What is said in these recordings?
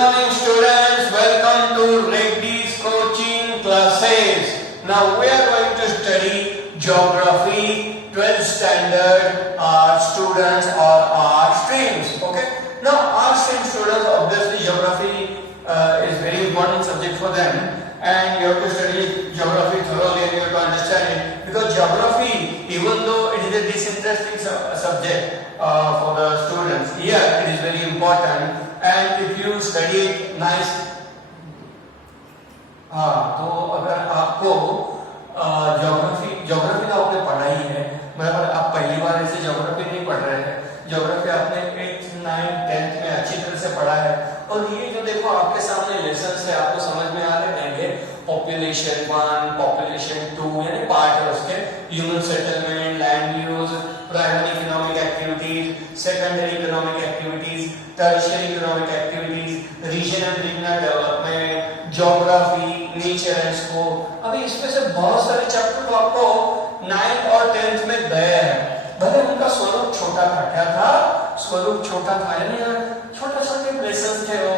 morning students, welcome to Reddy's coaching classes. Now we are going to study geography, 12th standard art students or art streams. Okay. Now art stream students, obviously geography is very important subject for them, and you have to study geography thoroughly and you have to understand it, because geography, even though it is a disinteresting subject for the students, here it is very important. And if you study it nice, तो अगर आपको geography का आपने पढ़ा ही है, बराबर, आप पहली बार ऐसे ज्योग्राफी नहीं पढ़ रहे हैं, ज्योग्राफी आपने 8th, 9th, 10th में अच्छी तरह से पढ़ा है, और ये जो देखो आपके सामने लेसन है, आपको समझ में आ रहे हैं, पॉपुलेशन 1, पॉपुलेशन 2, यानी पार्ट है उसके, human settlement, land use, primary economic activities, secondary economic activities, tertiary economic activities, regional development, geography, nature and scope. अभी इसमें से बहुत सारे चैप्टर तो आपको 9th और 10th में गए हैं, भले उनका स्वरूप छोटा था, क्या था, स्वरूप छोटा था, यानी छोटा छोटे लेसन थे, वो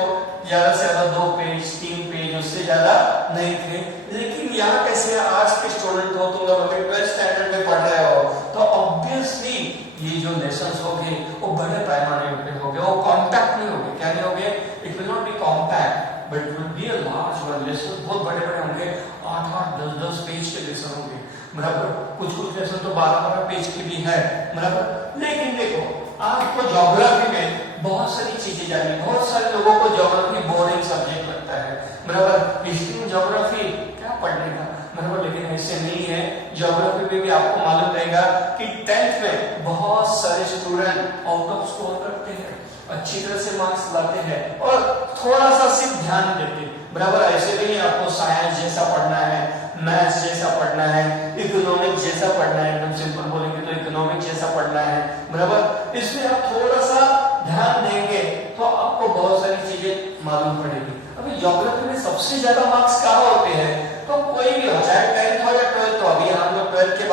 ज्यादा से ज्यादा 2 पेज 3 पेज, उससे ज्यादा नहीं थे। लेकिन यहाँ कैसे आर्ट्स के स्टूडेंट हो, तुम लोग अभी 12th स्टैंडर्ड में पढ़ रहे हो, तो ऑब्वियसली ये जो लेसन होंगे वो बड़े पैमाने पे होंगे, वो कॉम्पैक्ट नहीं होंगे। क्या नहीं होंगे? It will not be compact but it will be a large one. Lesson बहुत बड़े बड़े होंगे, 8-8, 10-10 पेज के लेसन होंगे, बराबर। कुछ लेसन तो 12-12 पेज के भी है, बराबर। लेकिन देखो आपको ज्योग्राफी में बहुत सारी चीजें जानी, बहुत सारे लोगों को ज्योग्राफी बोरिंग सब्जेक्ट लगता है, बराबर। हिस्ट्री में ज्योग्राफी क्या पढ़ने का, बराबर, लेकिन ऐसे नहीं है। ज्योग्राफी में भी आपको मालूम रहेगा कि 10th में बहुत सारे स्टूडेंट आउट ऑफ स्कोर करते हैं, अच्छी तरह से मार्क्स लाते हैं और थोड़ा सा सिर्फ ध्यान देते हैं, बराबर। ऐसे नहीं आपको साइंस जैसा पढ़ना है, मैथ्स जैसा पढ़ना है, इकोनॉमिक्स जैसा पढ़ना है, एकदम सिंपल बोलेंगे तो इकोनॉमिक्स जैसा पढ़ना है, बराबर। इसमें आप थोड़ा सा ध्यान देंगे तो आपको बहुत सारी चीजें मालूम पड़ेगी। अभी ज्योग्राफी में सबसे ज्यादा मार्क्स कहाँ होते हैं? तो कोई भी हो, चाहे 10th हो या 12th, तो अभी हम लोग 12th के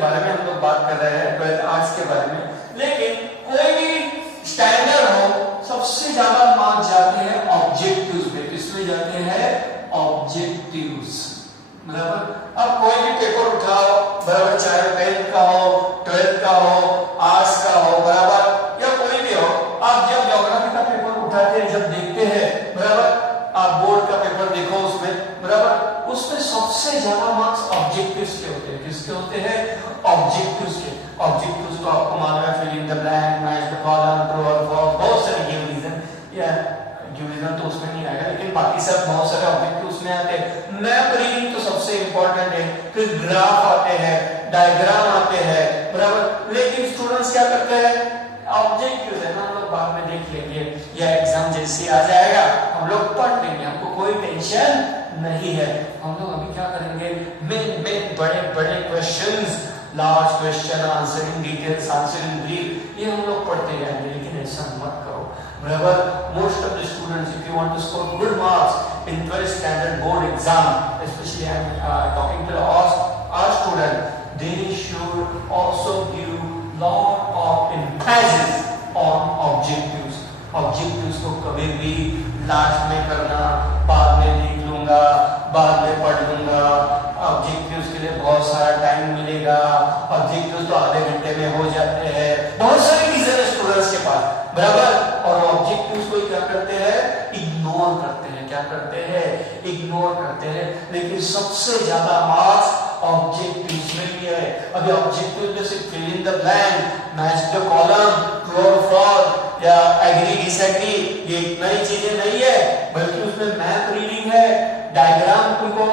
बारे में हम लोग बात कर रहे हैं, 12th आर्ट्स के बारे में। लेकिन कोई भी स्टैंडर्ड हो, सबसे ज्यादा मार्क्स जाते हैं ऑब्जेक्टिव्स पे। किसमें जाते हैं? ऑब्जेक्टिव्स, बराबर। अब कोई भी पेपर उठाओ, बराबर, चाहे 10th का हो, 12th का हो, आर्ट्स का हो, बराबर, या कोई भी हो, आप जब ज्योग्राफी का पेपर उठाते हैं, जब देखते हैं, बराबर, आप बोर्ड का पेपर देखो उसमें, बराबर, उसमें सबसे ज्यादा मार्क्स ऑब्जेक्टिव्स के होते हैं। किसके होते हैं? ऑब्जेक्टिव्स के। ऑब्जेक्टिव्स तो आपको मालूम है, fill in the blank, match the column, true और फॉल्स, बहुत सारे गिव रीजन, या गिव रीजन तो उसमें नहीं आएगा, लेकिन बाकी सब बहुत सारे ऑब्जेक्टिव उसमें आते हैं। मैप रीडिंग तो सबसे इंपॉर्टेंट है, फिर ग्राफ आते हैं, डायग्राम आते हैं, बराबर। लेकिन स्टूडेंट्स क्या करते हैं? ऑब्जेक्टिव है ना, हम लोग बाद में देख लेंगे, या एग्जाम जैसे आ जाएगा हम लोग पढ़ लेंगे, हमको कोई टेंशन नहीं है। हम लोग अभी क्या करेंगे? मेन बड़े बड़े questions, large question, answering details, answering brief, ये हम लोग पढ़ते जाएंगे। लेकिन ऐसा मत करो, बराबर। Most of the students, if you want to score good marks in 12th standard board exam, specially I am talking to our student, they should also give lot of emphasis on objectives. Objectives को कभी भी last में करना, बाद में देख लूंगा, बाद में पढ़ लूंगा, ऑब्जेक्टिव्स के लिए बहुत सारा टाइम मिलेगा, ऑब्जेक्टिव्स तो आधे घंटे में हो जाते हैं, बहुत सारी रीजन है स्टूडेंट्स के पास, बराबर। और ऑब्जेक्टिव्स को क्या करते हैं? इग्नोर करते हैं। क्या करते हैं? इग्नोर करते हैं। लेकिन सबसे ज्यादा मार्क्स ऑब्जेक्टिव्स में भी है। अभी ऑब्जेक्टिव में सिर्फ fill in the blank, match the column, true और फॉल्स, या एग्री डिसएग्री, ये इतना ही चीजें नहीं है, बल्कि उसमें मैप रीडिंग है, डायग्राम तुमको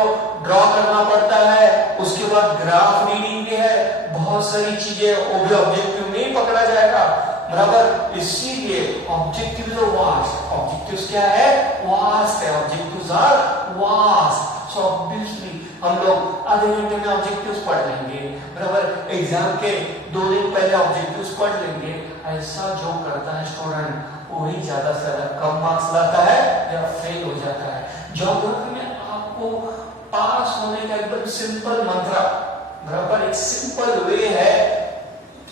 ड्रॉ करना पड़ता है, उसके बाद ग्राफ रीडिंग भी है, बहुत सारी चीजें, वो भी ऑब्जेक्टिव में ही पकड़ा जाएगा, बराबर। इसीलिए ऑब्जेक्टिव्स आर वास्ट। ऑब्जेक्टिव्स क्या है? वास्ट है। Objectives are vast. So obviously हम लोग आधे घंटे में ऑब्जेक्टिव्स पढ़ लेंगे, बराबर। एग्जाम के 2 दिन पहले ऑब्जेक्टिव्स पढ़ लेंगे। ऐसा जो करता है स्टूडेंट, वही ज्यादा से ज्यादा कम मार्क्स लाता है या फेल हो जाता है। ज्योग्राफी में आपको पास होने का एकदम सिंपल मंत्र, बराबर, एक सिंपल वे है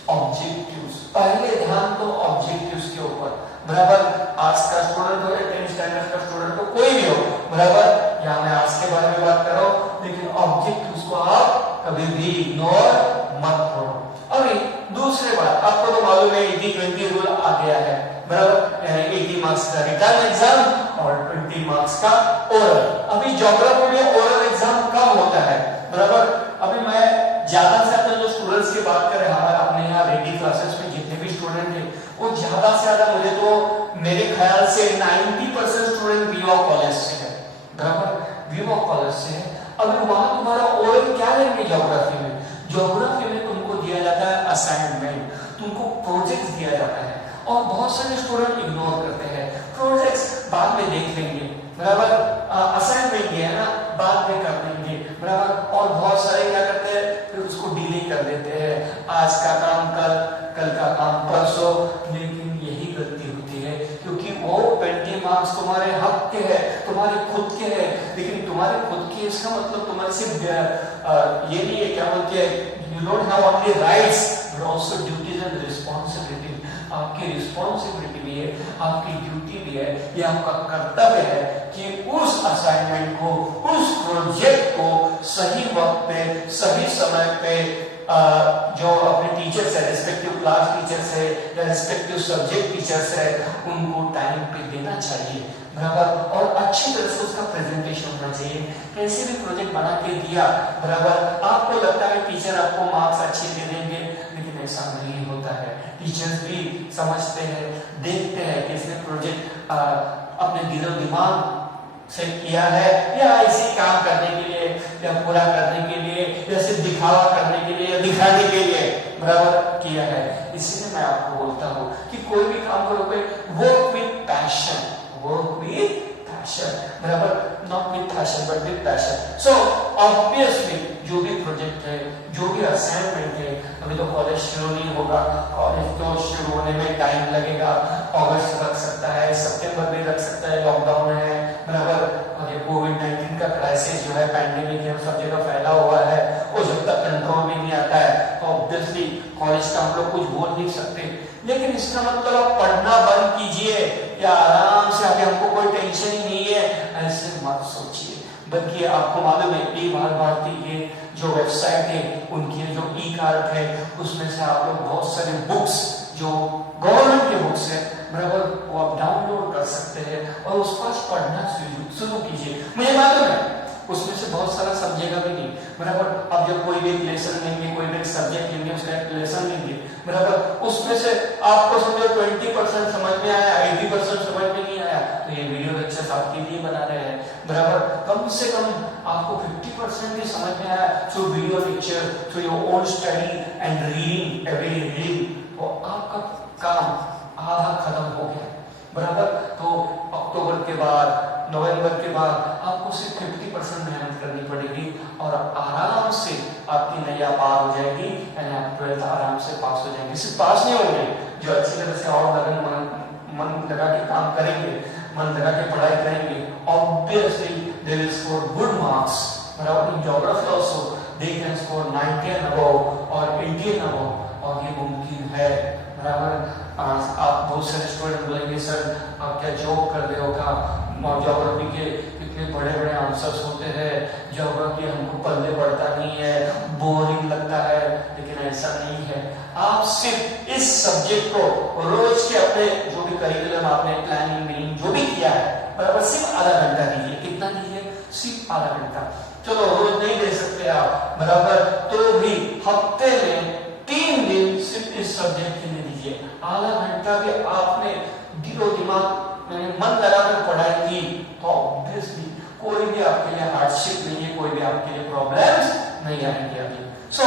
ऑब्जेक्टिव्स। पहले ध्यान तो ऑब्जेक्टिव्स के ऊपर। बराबर। आर्ट्स का स्टूडेंट हो या 10th स्टैंडर्ड का स्टूडेंट हो, कोई भी हो, बराबर। यहाँ मैं आर्ट्स के बारे में बात कर रहा हूँ, लेकिन ऑब्जेक्ट उसको आप कभी भी इग्नोर मत करो। अभी दूसरी बात, आपको तो मालूम है 80-20 रूल आ गया है, बराबर। 80 मार्क्स का रिटर्न एग्जाम और 20 मार्क्स का ओरल। अभी ज्योग्राफी में ओरल एग्जाम कब होता है, बराबर। अभी मैं ज्यादा से ज्यादा जो स्टूडेंट्स की बात करें, हमारे अपने यहाँ रेडी क्लासेस में जितने भी स्टूडेंट हैं, वो ज्यादा से ज्यादा मुझे तो मेरे ख्याल से 90% स्टूडेंट वीवा कॉलेज से है, बराबर, वीवा कॉलेज से है। अभी वहां तुम्हारा ओरल क्या लेंगे ज्योग्राफी में? ज्योग्राफी में तुमको दिया जाता है असाइनमेंट, तुमको प्रोजेक्ट दिया जाता है, और बहुत सारे स्टूडेंट इग्नोर करते हैं। प्रोजेक्ट्स बाद में देख लेंगे, बराबर। असाइनमेंट है ना, बाद में कर देंगे, बराबर। और बहुत सारे क्या करते हैं, फिर उसको डिले कर देते हैं, आज का काम कल, कल का काम परसों। लेकिन यही गलती होती है, क्योंकि वो 20 मार्क्स तुम्हारे हक के हैं, तुम्हारे खुद के हैं, लेकिन तुम्हारे खुद के इसका मतलब तुम्हारे सिर्फ ये नहीं है, क्या बोलते हैं, you don't have only rights but also duties and responsibility. आपकी रिस्पांसिबिलिटी भी है, आपकी ड्यूटी भी है, ये आपका कर्तव्य है कि उस असाइनमेंट को, उस प्रोजेक्ट को सही वक्त पे, सही समय पे जो अपने टीचर्स है, रिस्पेक्टिव क्लास टीचर्स है या रिस्पेक्टिव सब्जेक्ट टीचर्स है, उनको टाइम पे देना चाहिए, बराबर। और अच्छी तरह से उसका प्रेजेंटेशन होना चाहिए। कैसे भी प्रोजेक्ट बना के दिया, बराबर, आपको लगता है टीचर आपको मार्क्स अच्छे दे देंगे, लेकिन ऐसा नहीं होता है। टीचर्स भी समझते हैं, देखते हैं कि इसने प्रोजेक्ट अपने दिलो दिमाग से किया है या ऐसे काम करने के लिए या पूरा करने के लिए या सिर्फ दिखावा करने के लिए या दिखाने के लिए, बराबर, किया है। इसीलिए मैं आपको बोलता हूँ कि कोई भी काम करोगे, work with passion, work with passion, बराबर, not with passion but with passion. So obviously जो भी प्रोजेक्ट है, जो भी असाइनमेंट है, अभी तो कॉलेज शुरू नहीं होगा, कॉलेज तो शुरू होने में टाइम लगेगा, अगस्त लग सकता है, सितंबर भी लग सकता है, लॉकडाउन है, बराबर। और ये कोविड-19 का क्राइसिस जो है, पैंडेमिक है, सब जगह फैला हुआ है, वो जब तक कंट्रोल में नहीं आता है तो ऑब्वियसली कॉलेज का हम लोग कुछ बोल नहीं सकते। लेकिन इसका मतलब आप पढ़ना बंद कीजिए या आराम से आगे हमको कोई टेंशन ही नहीं है, ऐसे मत सोचिए। बल्कि आपको मालूम है ई भारती के जो वेबसाइट है, उनकी जो ई कार्ड है, उसमें से आप लोग बहुत सारे बुक्स जो गवर्नमेंट के बुक्स है, बराबर, वो आप डाउनलोड कर सकते हैं और उसको आज पढ़ना शुरू कीजिए। मुझे मालूम है उसमें से बहुत सारा समझेगा भी नहीं, बराबर। अब जब कोई भी लेसन लेंगे, कोई भी सब्जेक्ट लेंगे, उसका एक लेसन लेंगे, बराबर, उसमें से आपको समझो 20% समझ में आया, 80% समझ में नहीं आया, तो ये वीडियो लेक्चर आपके लिए बना रहे हैं, बराबर। कम से कम आपको 50% भी समझ में आया through video lecture, through your own study and reading, every reading, तो आपका काम आधा खत्म हो गया, बराबर। तो अक्टूबर के बाद, नवंबर के बाद आपको सिर्फ 50% मेहनत करनी पड़ेगी और आराम से आपकी नैया पार हो जाएगी, यानी आप 12th आराम से पास हो जाएंगे। सिर्फ पास नहीं होंगे, जो अच्छी तरह से और मन लगा के काम करेंगे, मन लगा के पढ़ाई करेंगे, obviously they will score good marks, बराबर। In geography also they can score 90 and above और 80 एंड अबव, और ये मुमकिन है, बराबर। आप बहुत सारे स्टूडेंट बोलेंगे सर आप क्या जोक कर रहे हो, का ज्योग्राफी के कितने बड़े बड़े आंसर्स होते हैं, ज्योग्राफी हमको पढ़ने पड़ता नहीं है, बोरिंग लगता है, लेकिन ऐसा नहीं है। आप सिर्फ इस सब्जेक्ट को रोज के अपने जो भी करिकुलम आपने प्लानिंग जो भी किया है, बराबर, सिर्फ आधा घंटा दीजिए। कितना दीजिए? सिर्फ आधा घंटा। चलो रोज नहीं दे सकते आप, बराबर, तो भी हफ्ते में 3 दिन सिर्फ इस सब्जेक्ट के लिए दीजिए। आधा घंटा भी आपने दिलो दिमाग मन लगाकर पढ़ाई की तो ऑब्वियसली कोई भी आपके लिए हार्डशिप नहीं है, कोई भी आपके लिए प्रॉब्लम्स नहीं आएंगे अभी। सो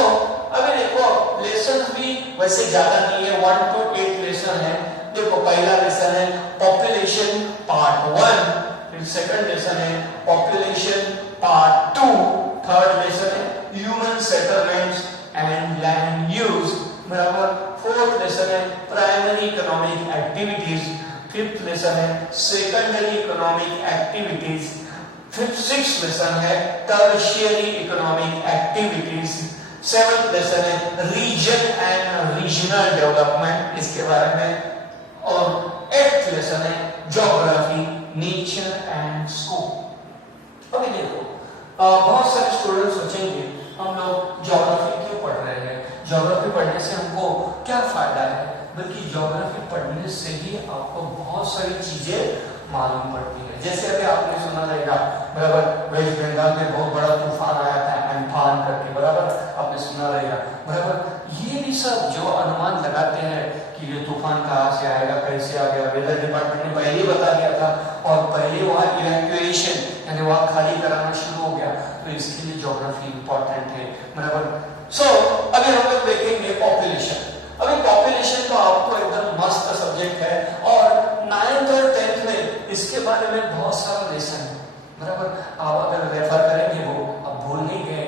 अभी देखो लेसन भी वैसे ज्यादा नहीं है, 1 to 8 लेसन है। देखो पहला लेसन है पॉपुलेशन पार्ट 1, फिर सेकंड लेसन है पॉपुलेशन पार्ट 2, थर्ड लेसन है human settlements and land use, बराबर। फोर्थ लेसन है primary economic activities, fifth lesson है secondary economic activities, sixth lesson है tertiary economic activities, seventh lesson है region and regional development, इसके बारे में, और एट्थ एट लेसन है ज्योग्राफी, नेचर एंड स्कोप। अभी देखो बहुत सारे स्टूडेंट सोचेंगे हम लोग ज्योग्राफी क्यों पढ़ रहे हैं, ज्योग्राफी पढ़ने से हमको क्या फायदा है। बल्कि ज्योग्राफी पढ़ने से ही आपको बहुत सारी चीजें मालूम पड़ती है। जैसे अभी आपने सुना रहेगा बराबर, वेस्ट बंगाल में बहुत बड़ा तूफान आया था एम्फान करके, बराबर आपने सुना रहेगा बराबर। ये भी सब जो अनुमान लगाते हैं कि ये तूफान कहाँ से आएगा, कैसे आ गया, वेदर डिपार्टमेंट ने पहले ही बता दिया था और पहले वहाँ इवैक्यूएशन यानी वहाँ खाली कराना शुरू हो गया। तो इसके लिए ज्योग्राफी इंपॉर्टेंट है बराबर। सो अभी हम लोग देखेंगे पॉपुलेशन। अभी पॉपुलेशन तो आपको एकदम मस्त सब्जेक्ट है और 9th और 10th में इसके बारे में बहुत सारा लेसन है बराबर। आप अगर रेफर करेंगे वो अब भूल नहीं गए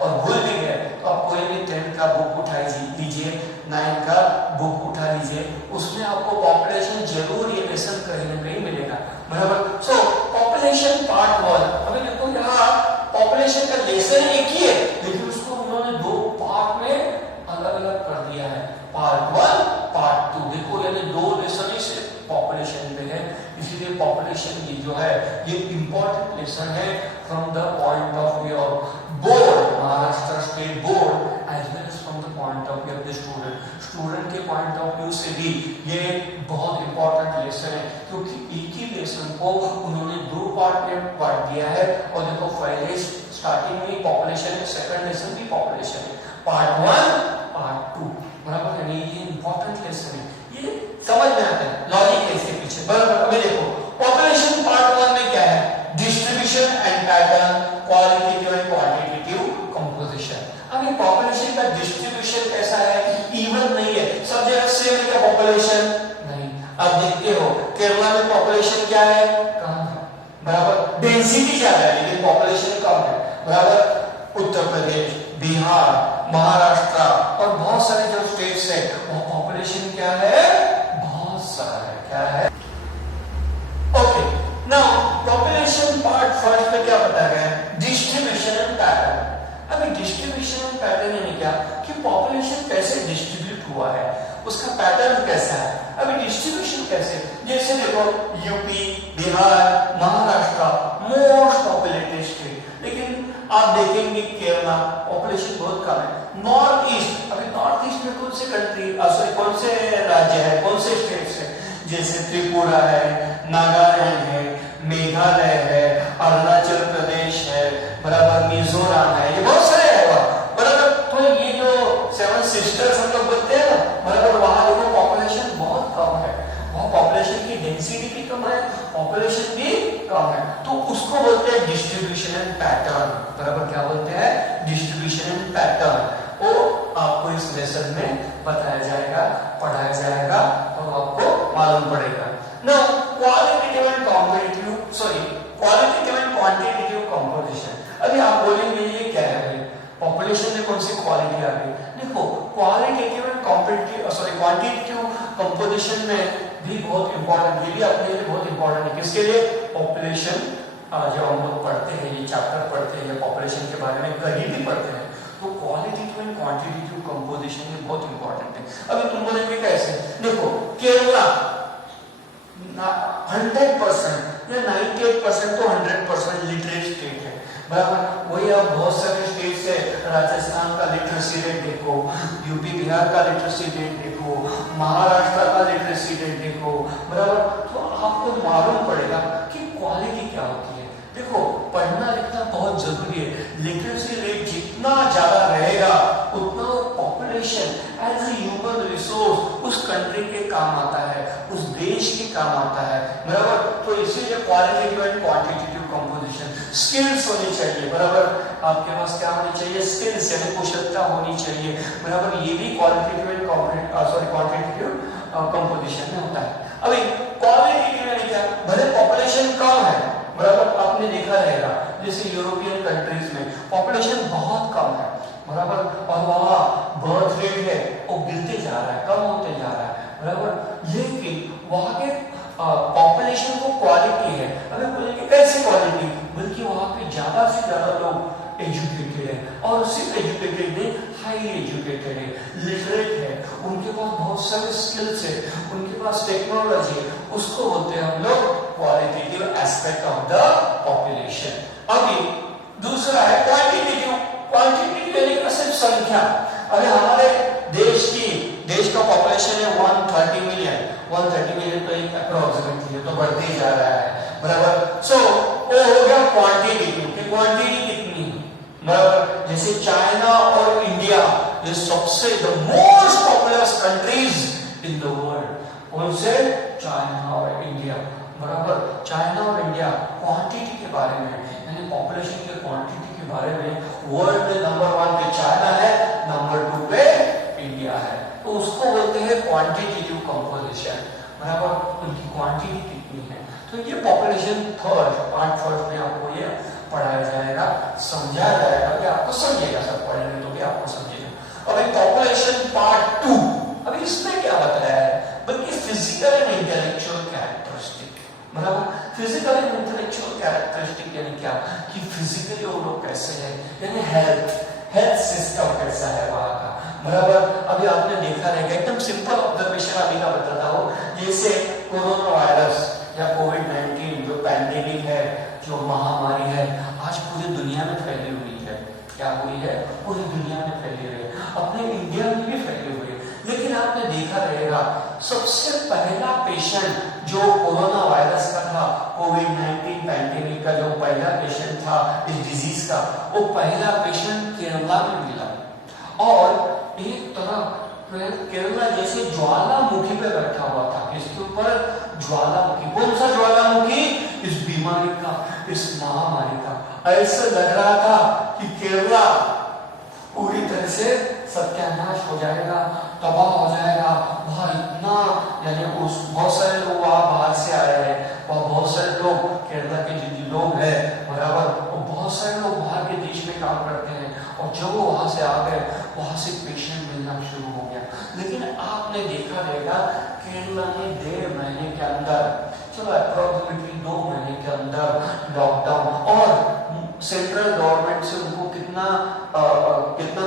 और भूल भी गए तो आप कोई भी 10th का बुक उठा लीजिए, 9th का बुक उठा लीजिए, उसमें आपको पॉपुलेशन जरूर ये लेसन कहीं ना कहीं मिलेगा बराबर। सो पॉपुलेशन पार्ट 1। अभी देखो यहाँ पॉपुलेशन का लेसन एक ही है लेकिन उसको उन्होंने दो पार्ट में अलग अलग कर दिया है, पार्ट 1 पार्ट 2। देखो यानी दो लेसन ही सिर्फ पॉपुलेशन पे है, इसीलिए पॉपुलेशन ये जो है ये इंपॉर्टेंट लेसन है from the point of view of board, Maharashtra state board as well as from the point of view of the student के पॉइंट ऑफ व्यू से भी ये बहुत इंपॉर्टेंट लेसन है क्योंकि एक ही लेसन को उन्होंने दो पार्ट में बांट दिया है। और देखो पहले स्टार्टिंग में पॉपुलेशन है, सेकंड लेसन भी पॉपुलेशन है, पार्ट 1 पार्ट 2 बराबर। यानी ये इंपॉर्टेंट लेसन है, ये समझ में आता है लॉजिक है इसके पीछे बराबर। अभी देखो पॉपुलेशन पार्ट 1 में क्या है, distribution and pattern, qualitative and quantitative composition. अभी पॉपुलेशन का डिस्ट्रीब्यूशन कैसा है, इवन नहीं है, सब जगह सेम है क्या पॉपुलेशन नहीं। अब देखते हो केरला में पॉपुलेशन क्या है, कम है बराबर, डेंसिटी ज्यादा है लेकिन पॉपुलेशन कम है बराबर। उत्तर प्रदेश, बिहार, महाराष्ट्र और बहुत सारे जो स्टेट्स है वो पॉपुलेशन क्या है, बहुत सारा है, क्या है। Okay now population part first में क्या बताया गया है, डिस्ट्रीब्यूशन एंड पैटर्न। अभी डिस्ट्रीब्यूशन एंड पैटर्न यानी क्या कि पॉपुलेशन कैसे डिस्ट्रीब्यूट हुआ है, उसका पैटर्न कैसा है। अभी डिस्ट्रीब्यूशन कैसे, जैसे देखो UP, Bihar, Maharashtra most populated state, लेकिन आप देखेंगे केरला पॉपुलेशन बहुत कम है। नॉर्थ ईस्ट, अभी नॉर्थ ईस्ट में कौन से कंट्री सॉरी कौन से राज्य है, कौन से स्टेट्स है, जैसे त्रिपुरा है, नागालैंड है, मेघालय है, अरुणाचल प्रदेश है बराबर, मिजोरम है, ये बहुत सारे है बराबर। तो ये जो 7 सिस्टर्स हम लोग बोलते हैं ना बराबर, वहां देखो पॉपुलेशन बहुत कम है, वहां पॉपुलेशन की डेंसिटी भी कम है, पॉपुलेशन भी कम है, तो उसको बोलते हैं डिस्ट्रीब्यूशन एंड पैटर्न बराबर। क्या बोलते हैं, डिस्ट्रीब्यूशन एंड पैटर्न। वो आपको इस लेसन में बताया जाएगा, पढ़ाया जाएगा और आपको मालूम पड़ेगा। Now qualitative and quantitative qualitative and quantitative composition. अभी आप बोलेंगे ये क्या है भाई, पॉपुलेशन में कौन सी क्वालिटी आ गई। देखो क्वालिटेटिव एंड क्वांटिटेटिव कंपोजिशन में भी बहुत इंपॉर्टेंट, ये भी अपने लिए बहुत इंपॉर्टेंट है। किसके लिए, पॉपुलेशन जब हम लोग पढ़ते हैं, ये चैप्टर पढ़ते हैं पॉपुलेशन के बारे में कहीं भी पढ़ते हैं तो क्वालिटेटिव एंड क्वांटिटेटिव कंपोजिशन ये बहुत इंपॉर्टेंट है। अभी तुम बोलेंगे कैसे, देखो केरला 100% या 98% तो 100% लिटरेट स्टेट है बराबर। वही आप बहुत सारे स्टेट्स है, राजस्थान का लिटरेसी रेट देखो, यूपी बिहार का लिटरेसी रेट देखो, महाराष्ट्र का लिटरेसी रेट देखो बराबर। तो आपको मालूम पड़ेगा कि क्वालिटी क्या होती है। देखो पढ़ना लिखना बहुत जरूरी है, लिटरेसी रेट जितना ज्यादा रहेगा उतना population as a human resource उस कंट्री के काम आता है, उस देश के काम आता है बराबर। तो इसीलिए qualitative and quantitative composition, skills होनी चाहिए बराबर, आपके पास क्या होनी चाहिए, स्किल्स यानी कुशलता होनी चाहिए बराबर। ये भी क्वालिटेटिव एंड क्वांटिटेटिव कंपोजिशन में होता है। अभी क्वालिटेटिव यानी क्या, भले पॉपुलेशन कम है बराबर, आपने देखा रहेगा जैसे यूरोपियन कंट्रीज में पॉपुलेशन बहुत कम है बराबर, और वहाँ बर्थ रेट है वो गिरते जा रहा है, कम होते जा रहा है बराबर। लेकिन वहाँ के पॉपुलेशन को क्वालिटी है। अगर बोलेंगे कैसे क्वालिटी, बल्कि वहाँ पे ज्यादा से ज्यादा लोग एजुकेटेड है, और सिर्फ एजुकेटेड नहीं, हाईली एजुकेटेड है, लिटरेट है, उनके पास बहुत सारे स्किल्स है, उनके पास टेक्नोलॉजी है, उसको बोलते हैं हम लोग qualitative aspect of the population. अभी दूसरा है क्वांटिटेटिव। क्वांटिटेटिव यानी कि सिर्फ संख्या। अभी हमारे देश का पॉपुलेशन है 130 मिलियन। 130 मिलियन तो एक अप्रोक्सीमेटली है, तो बढ़ते ही जा रहा है, बराबर। सो वो हो गया क्वांटिटेटिव कि क्वांटिटी कितनी है, बराबर। जैसे चाइना और इंडिया, ये सबसे the most populous countries in the world, कौन से? चाइना और इंडिया, बराबर। चाइना और इंडिया क्वांटिटी के बारे में, यानी पॉपुलेशन के क्वांटिटी के बारे में वर्ल्ड में नंबर 1 पे चाइना है, नंबर 2 पे इंडिया है। तो उसको बोलते हैं क्वांटिटेटिव कंपोजिशन, बराबर। उनकी क्वांटिटी कितनी है। तो ये पॉपुलेशन पार्ट फर्स्ट में आपको ये पढ़ाया जाएगा, समझाया जाएगा, कि आपको समझेगा, सब पढ़ेंगे तो भी आपको समझेगा। अभी पॉपुलेशन पार्ट 2, अभी इसमें क्या बताया है, बल्कि फिजिकल एंड इंटेलेक्चुअल कैरेक्टरिस्टिक, बराबर। फिजिकल एंड इंटेलेक्चुअल कैरेक्टरिस्टिक यानी क्या, कि फिजिकली वो लोग कैसे हैं, यानी हेल्थ सिस्टम कैसा है वहां का, बराबर। अभी आपने देखा रहेगा, एकदम सिंपल ऑब्जर्वेशन अभी का बताता हूँ, जैसे कोरोना वायरस या कोविड-19 जो पैंडेमिक है, जो महामारी है, आज पूरी दुनिया में फैली हुई है। क्या हुई है? पूरी दुनिया में फैली हुई है, अपने इंडिया में भी फैली हुई है। लेकिन आपने देखा रहेगा, सबसे पहला पेशेंट जो कोरोना वायरस का था, कोविड-19 पैंडेमिक का जो पहला पेशेंट था इस डिजीज का, वो पहला पेशेंट केरला में मिला। और एक तरफ केरला जैसे ज्वालामुखी पे बैठा हुआ था, इसके ऊपर ज्वालामुखी, कौन सा ज्वालामुखी? इस बीमारी का, इस महामारी का। ऐसा लग रहा था कि केरला पूरी तरह से सत्यानाश हो जाएगा, तबाह हो जाएगा। वहां इतना, यानी उस बहुत सारे लोग वहां बाहर से आए हैं, वहां बहुत सारे लोग केरला के जो लोग हैं, बराबर, वो बहुत सारे लोग बाहर के देश में काम करते हैं, और जब वो वहां से आ गए, वहां से पेशेंट मिलना शुरू हो गया। लेकिन आपने देखा रहेगा, केरला ने 1.5 महीने के अंदर, चलो अप्रोक्सीमेटली 2 महीने के अंदर लॉकडाउन, और सेंट्रल गवर्नमेंट से उनको कितना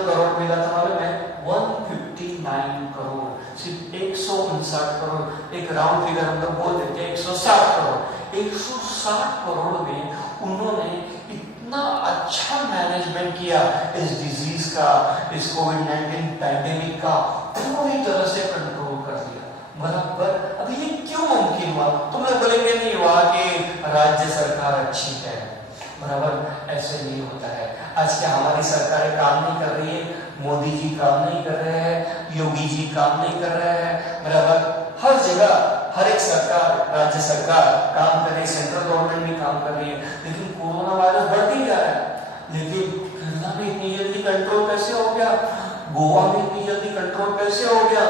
करोड़ मिला था मालूम है? 159 करोड़, सिर्फ 159 करोड़, एक राउंड फिगर हम लोग बोल देते हैं 160 करोड़। 160 करोड़ में उन्होंने इतना अच्छा मैनेजमेंट किया इस डिजीज का, इस कोविड-19 पैंडेमिक का, पूरी तरह से कंट्रोल कर दिया, बराबर। अभी ये क्यों मुमकिन हुआ? तुम लोग बोलेंगे नहीं हुआ कि राज्य सरकार अच्छी है, बराबर। ऐसे नहीं होता है। आज क्या हमारी सरकारें काम नहीं कर रही है? मोदी जी काम नहीं कर रहे हैं, योगी जी काम नहीं कर रहे हैं, बराबर। हर जगह हर एक सरकार, राज्य सरकार काम कर रही है, सेंट्रल गवर्नमेंट भी काम कर रही है, लेकिन कोरोना वायरस बढ़ती जा रहा है। लेकिन केरला में इतनी जल्दी कंट्रोल कैसे हो गया? गोवा में इतनी जल्दी कंट्रोल कैसे हो गया?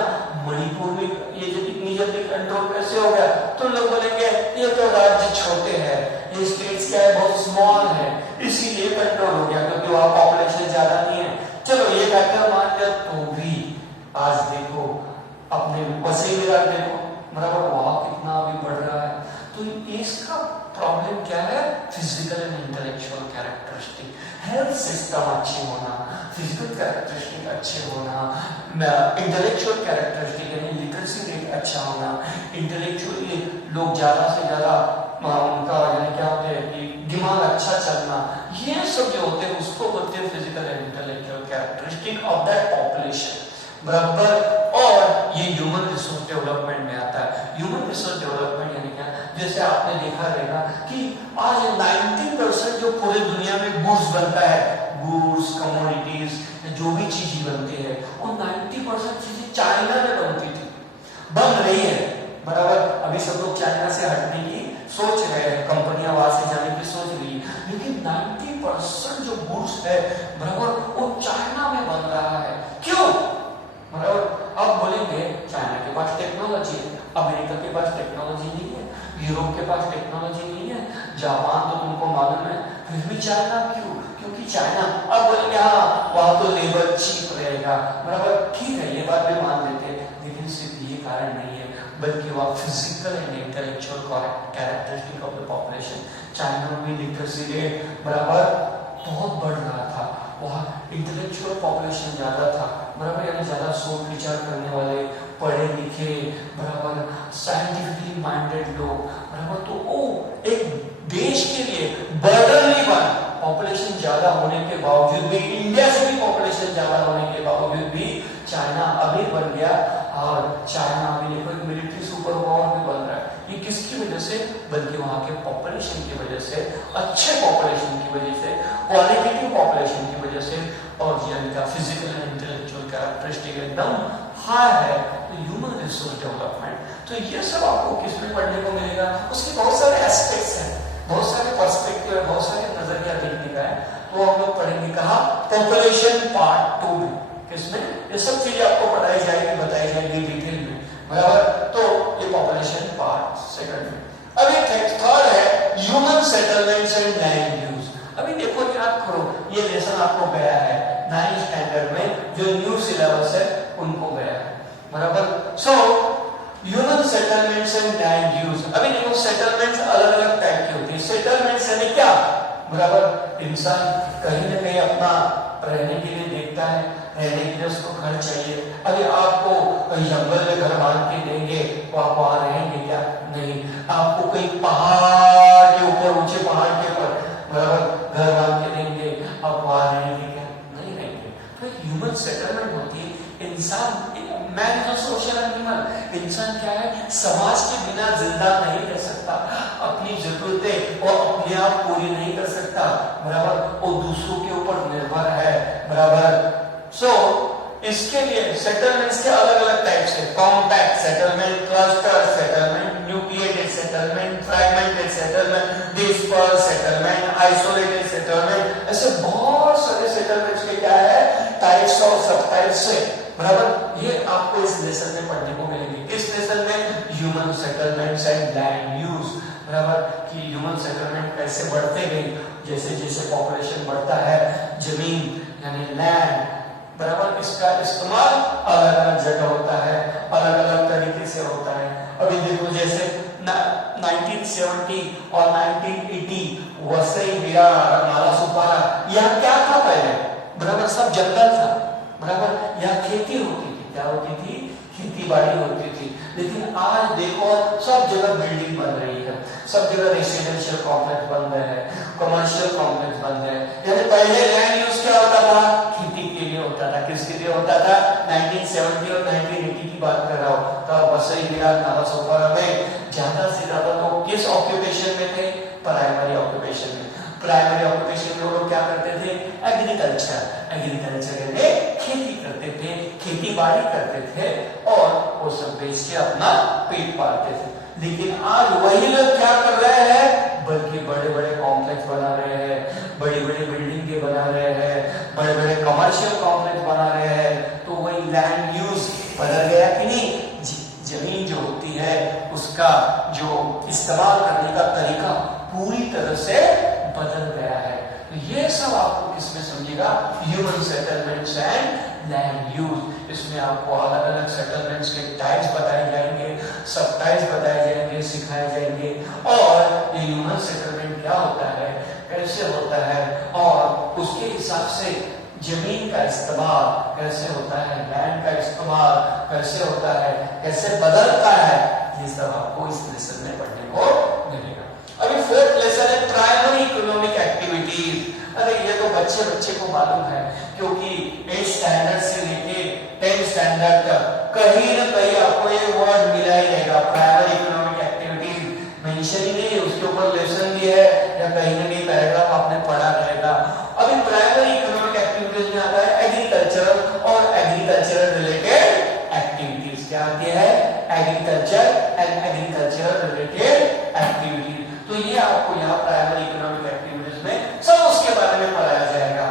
मणिपुर में ये इतनी जल्दी कंट्रोल कैसे हो गया? तो लोग बोलेंगे ये तो राज्य छोटे हैं, ये स्टेट्स क्या है, बहुत स्मॉल है, इसीलिए कंट्रोल हो गया, क्योंकि वहां पॉपुलेशन ज्यादा नहीं है। चलो ये फैक्टर मान लिया, तो भी आज देखो अपने वसई विराट देखो, बराबर, वहां कितना अभी बढ़ रहा है। तो इसका प्रॉब्लम क्या है? Physical and intellectual characteristic, health system अच्छी होना, फिजिकल कैरेक्टरिस्टिक अच्छे होना, इंटेलेक्चुअल कैरेक्टरिस्टिक यानी लिटरेसी रेट अच्छा होना, इंटेलेक्चुअली लोग ज्यादा से ज्यादा उनका यानी क्या होते हैं कि दिमाग अच्छा चलना, ये सब जो होते हैं उसको बोलते हैं physical and intellectual characteristic of that population, बराबर। और ये ह्यूमन रिसोर्स डेवलपमेंट में आता है। ह्यूमन रिसोर्स डेवलपमेंट यानी क्या? जैसे आपने देखा रहेगा कि आज 90% जो पूरे दुनिया में गुड्स बनता है, गुड्स, कमोडिटीज, जो भी चीजें बनती है, वो 90% चीजें चाइना में बनती थी, बन रही है, बराबर। अभी सब लोग चाइना से हटने की सोच रहे हैं, कंपनियां वहां से जाने की सोच रही है, लेकिन 90% जो गुड्स है, बराबर, वो चाइना में बन रहा है। क्यों? बराबर। अब बोलेंगे चाइना के पास टेक्नोलॉजी है, अमेरिका के पास टेक्नोलॉजी नहीं है, यूरोप के पास टेक्नोलॉजी नहीं है, जापान तो तुमको मालूम है, फिर भी चाइना क्यों? क्योंकि चाइना, अब बोलेंगे हाँ वहां तो लेबर चीप रहेगा, बराबर, ठीक है, ये बात भी मान लेते हैं, लेकिन सिर्फ ये कारण नहीं है, बल्कि वह physical and intellectual characteristic of the population. China में लिटरेसी रेट, बराबर, बहुत बढ़ रहा था, वहाँ इंटेलेक्चुअल पॉपुलेशन ज्यादा था, बराबर, यानी ज्यादा सोच विचार करने वाले, पढ़े लिखे, बराबर, साइंटिफिकली माइंडेड लोग, बराबर। तो वो एक देश के लिए बर्डन नहीं बना। पॉपुलेशन ज्यादा होने के बावजूद भी, इंडिया से भी पॉपुलेशन ज्यादा होने के बावजूद भी चाइना अभी बन गया, और चाइना अभी देखो एक मिलिट्री सुपर पावर भी बन रहा है। ये किसकी वजह से? बल्कि वहां के पॉपुलेशन की वजह से, अच्छे पॉपुलेशन की वजह से, क्वालिटेटिव पॉपुलेशन की वजह से, और जिनका फिजिकल एंड इंटेलेक्चुअल कैरेक्टरिस्टिक एकदम हाई है, तो ह्यूमन रिसोर्स डेवलपमेंट। तो ये सब आपको किसमें पढ़ने को मिलेगा? उसके बहुत सारे एस्पेक्ट्स हैं, बहुत सारे पर्सपेक्टिव है, बहुत सारे नजरिया देखने का है, वो हम लोग पढ़ेंगे। कहा? पॉपुलेशन पार्ट 2 में। किसमें? ये सब चीजें आपको पढ़ाई जाएगी, बताई जाएगी डिटेल में, बराबर। तो ये पॉपुलेशन पार्ट सेकंड में। अभी थर्ड है human settlements and land use. अभी देखो, याद करो, ये लेसन आपको गया है 9th स्टैंडर्ड में, जो न्यू सिलेबस है उनको गया है, बराबर। So human settlements and land use. अभी देखो, सेटलमेंट्स अलग अलग टाइप की होती है। सेटलमेंट्स यानी क्या, बराबर, इंसान कहीं ना कहीं अपना रहने के लिए देखता है, रहने के लिए उसको घर चाहिए। अभी आपको जंगल में घर बांध के देंगे तो आप वहां रहेंगे क्या? नहीं। आपको कहीं पहाड़ के ऊपर, ऊंचे पहाड़ के ऊपर, बराबर, घर बांध के देंगे, आप वहां रहेंगे क्या? नहीं रहेंगे। तो ह्यूमन सेटलमेंट होती है। इंसान, man is a social animal. इंसान क्या है? समाज के बिना जिंदा नहीं रह सकता, अपनी जरूरतें और अपने आप पूरी नहीं कर सकता, बराबर, वो दूसरों के ऊपर निर्भर है, बराबर। सो इसके लिए सेटलमेंट्स के अलग अलग टाइप्स है। Compact settlement, cluster settlement, nucleated settlement, fragmented settlement, disperse settlement, isolated settlement. ऐसे बहुत सारे सेटलमेंट्स के क्या है? टाइप्स और सब टाइप्स है, बराबर। ये आपको इस लेसन में पढ़ने को मिलेंगे। इस लेसन में human settlements and land use, बराबर, कि ह्यूमन सेटलमेंट कैसे बढ़ते गए, जैसे जैसे पॉपुलेशन बढ़ता है, जमीन यानी लैंड, बराबर, इसका इस्तेमाल अलग अलग जगह होता है, अलग अलग तरीके से होता है। अभी देखो, जैसे 1970 और 1980 वसई, विरार, नालासोपारा, यहाँ क्या था पहले? बराबर, सब जंगल था, बराबर, यहाँ खेती होती थी। क्या होती थी? खेती बाड़ी होती थी। लेकिन आज देखो, सब जगह बिल्डिंग बन रही है, सब जगह रेसिडेंशियल कॉम्प्लेक्स बन रहे हैं, कमर्शियल कॉम्प्लेक्स बन रहे हैं। यानी पहले लैंड यूज क्या होता था? खेती के लिए होता था। किसके लिए होता था? 1970 और 1980 की बात कर रहा हूँ। तो वसई, विरार, नालासोपारा में ज्यादा से ज्यादा लोग किस ऑक्यूपेशन में थे? प्राइमरी ऑक्यूपेशन में। प्राइमरी ऑक्यूपेशन में लोग क्या करते थे? एग्रीकल्चर। एग्रीकल्चर यानी खेती करते थे, खेती बाड़ी करते थे, और वो सब बेच के अपना पेट पालते थे। लेकिन आज वही लोग क्या कर रहे हैं? बल्कि बड़े बड़े कॉम्प्लेक्स बना रहे हैं, बड़ी बड़ी बिल्डिंग बना रहे हैं, बड़े बड़े कमर्शियल कॉम्प्लेक्स बना रहे हैं। तो वही लैंड यूज बदल गया कि नहीं? जमीन जो होती है उसका जो इस्तेमाल करने का तरीका पूरी तरह से बदल गया है। तो ये सब आपको किसमें समझेगा? Human settlements and land use. इसमें आपको अलग अलग सेटलमेंट्स के टाइप्स बताए जाएंगे, सब टाइप्स बताए जाएंगे, सिखाए जाएंगे, और ये ह्यूमन सेटलमेंट क्या होता है, कैसे होता है, और उसके हिसाब से जमीन का इस्तेमाल कैसे होता है, लैंड का इस्तेमाल कैसे होता है, कैसे बदलता है, ये सब आपको इस लेसन में पढ़ने को मिलेगा। अभी फोर्थ लेसन है प्राइमरी इकोनॉमिक एक्टिविटीज। अरे ये तो बच्चे बच्चे को मालूम है, क्योंकि 8th स्टैंडर्ड से लेके 10th स्टैंडर्ड तक कहीं ना कहीं आपको ये वर्ड मिला ही रहेगा, प्राइमरी इकोनॉमिक एक्टिविटीज। मेंशन ही नहीं, उसके ऊपर लेसन भी है, या कहीं ना कहीं पैराग्राफ आपने पढ़ा रहेगा। अभी प्राइमरी इकोनॉमिक एक्टिविटीज में आता है एग्रीकल्चरल और एग्रीकल्चरल रिलेटेड एक्टिविटीज। क्या आती है? Agriculture and agricultural related activities. तो ये आपको यहाँ प्राइमरी इकोनॉमिक एक्टिविटीज में सब उसके बारे में पढ़ाया जाएगा।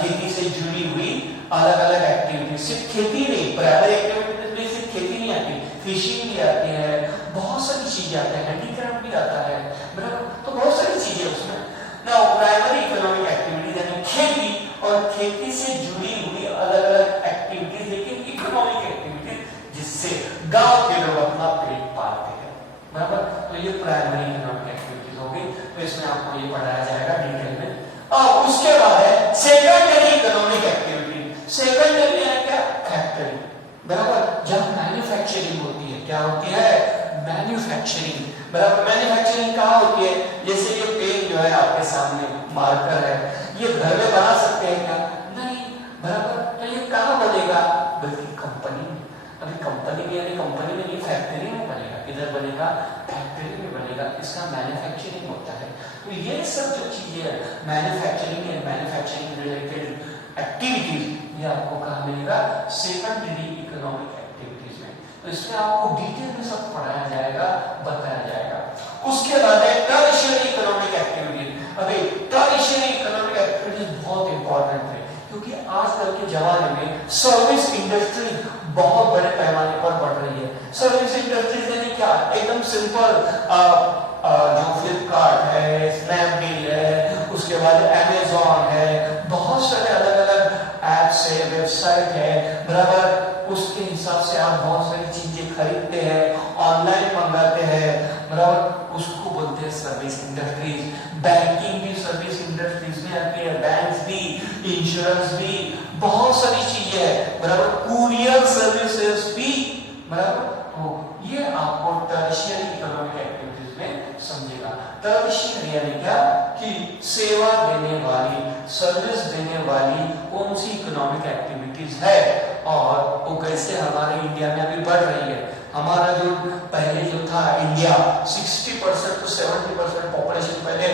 खेती से जुड़ी हुई अलग अलग एक्टिविटीज, सिर्फ खेती नहीं, प्राइमरी एक्टिविटीज में सिर्फ खेती नहीं आती, फिशिंग भी आती है, बहुत सारी चीजें आती है, हैंडीक्राफ्ट भी आता है, बराबर। तो बहुत सारी चीजें उसमें। नाउ प्राइमरी इकोनॉमिक एक्टिविटीज यानी खेती, और खेती से जुड़ी हुई अलग अलग एक्टिविटीज, लेकिन इकोनॉमिक एक्टिविटीज जिससे गांव के लोग अपना पेट पालते हैं, बराबर। तो ये प्राइमरी इकोनॉमिक एक्टिविटीज हो गई। तो इसमें आपको ये पढ़ाया जाएगा डिटेल में। और उसके बराबर। जब मैन्युफैक्चरिंग होती है, क्या होती है? मैन्युफैक्चरिंग, बराबर। मैन्युफैक्चरिंग कहाँ होती है? जैसे ये पेन जो है आपके सामने मार्कर है, ये घर में बना सकते हैं क्या? नहीं, बराबर। तो ये कहाँ बनेगा? बल्कि कंपनी में। अभी कंपनी में, यानी कंपनी में नहीं, फैक्ट्री में बनेगा। किधर बनेगा? फैक्ट्री में बनेगा। इसका मैन्युफैक्चरिंग होता है। तो ये सब जो चीजें है, manufacturing and manufacturing related activities, ये आपको कहाँ मिलेगा? सेकेंडरी इकोनॉमिक एक्टिविटीज में। तो इसमें आपको डिटेल में सब पढ़ाया जाएगा, बताया जाएगा। उसके बाद है टर्शियरी इकोनॉमिक एक्टिविटीज। अभी टर्शियरी इकोनॉमिक एक्टिविटीज बहुत इंपॉर्टेंट है, क्योंकि आजकल के जमाने में सर्विस इंडस्ट्री बहुत बड़े पैमाने पर बढ़ रही है। सर्विस इंडस्ट्रीज यानी क्या? एकदम सिंपल, जो फ्लिपकार्ट है, स्नैपडील है, उसके बाद अमेजॉन है, बहुत सारे अलग अलग ऐप्स है, वेबसाइट है, बराबर। उसके हिसाब से आप बहुत सारी चीजें खरीदते हैं, ऑनलाइन मंगाते हैं, बराबर। उसको बोलते हैं सर्विस इंडस्ट्रीज। बैंकिंग भी सर्विस इंडस्ट्रीज में आती है, बैंक्स भी, इंश्योरेंस भी, बहुत सारी चीजें हैं, बराबर। कुरियर सर्विसेज भी, बराबर। तो ये आपको टर्शियरी इकोनॉमिक एक्टिविटीज में समझेगा। टर्शियरी यानी क्या? कि सेवा देने वाली, सर्विस देने वाली कौन सी इकोनॉमिक एक्टिविटीज है, और वो कैसे हमारे इंडिया में अभी बढ़ रही है। हमारा जो पहले जो था इंडिया, 60% to 70% पॉपुलेशन पहले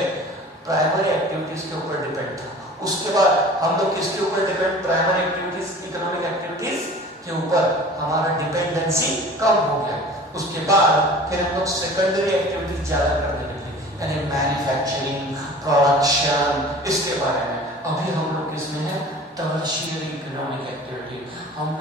प्राइमरी एक्टिविटीज के ऊपर डिपेंड था। उसके बाद हम लोग किसके ऊपर depend? Primary activities, economic activities के ऊपर हमारा डिपेंडेंसी कम हो गया। उसके बाद फिर हम लोग सेकेंडरी एक्टिविटीज ज्यादा करने लगे, यानी मैन्युफैक्चरिंग, प्रोडक्शन, इसके बारे में। अभी हम लोग किसमें है? Tertiary economic activity. हम